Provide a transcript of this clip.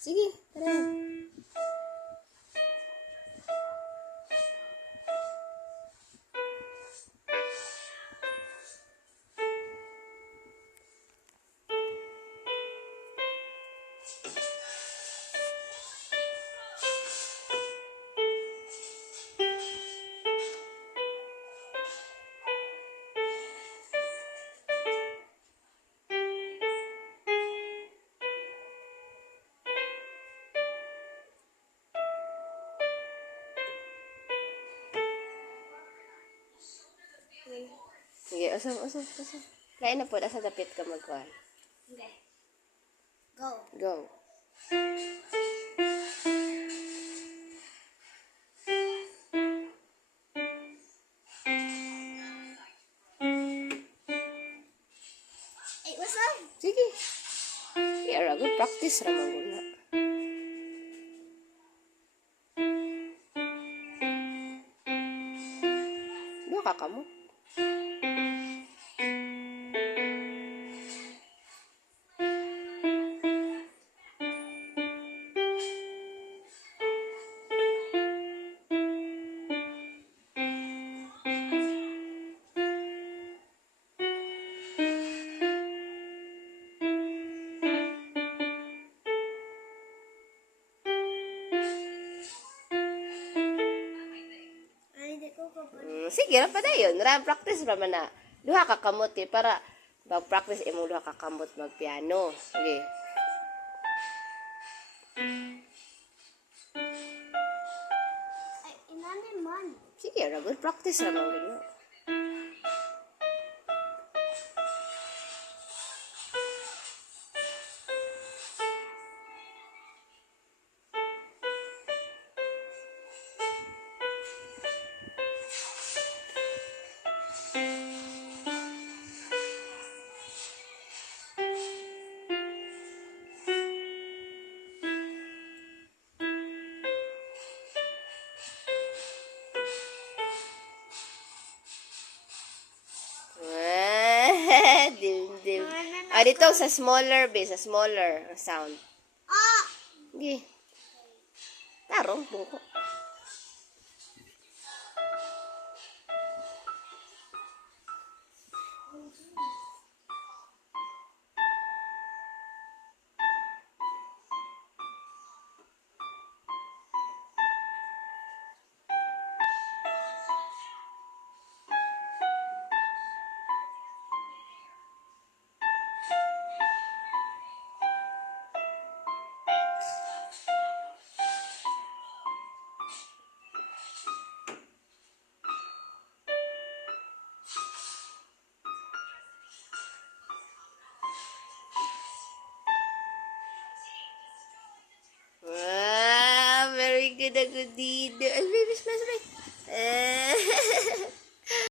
Sige, tara. Sige, usap. Kaya na po, asa dapit ka magkuhan. Okay. Go. Go. Ay, wasan? Sige. Kaya good practice ramang guna. Duha ka kamo. Ay, di ko kapag... Sige ra pa dayon. Practice ra man na. Duha ka kamot para mag-practice imong duha ka kamot magpiano. Sige. Ay, inani man. Sige ra good practice ra man guna. Dim. Dito sa smaller sa smaller sound. Ah! Sige. Tarong buko. Very good, a good deed. Baby, smash.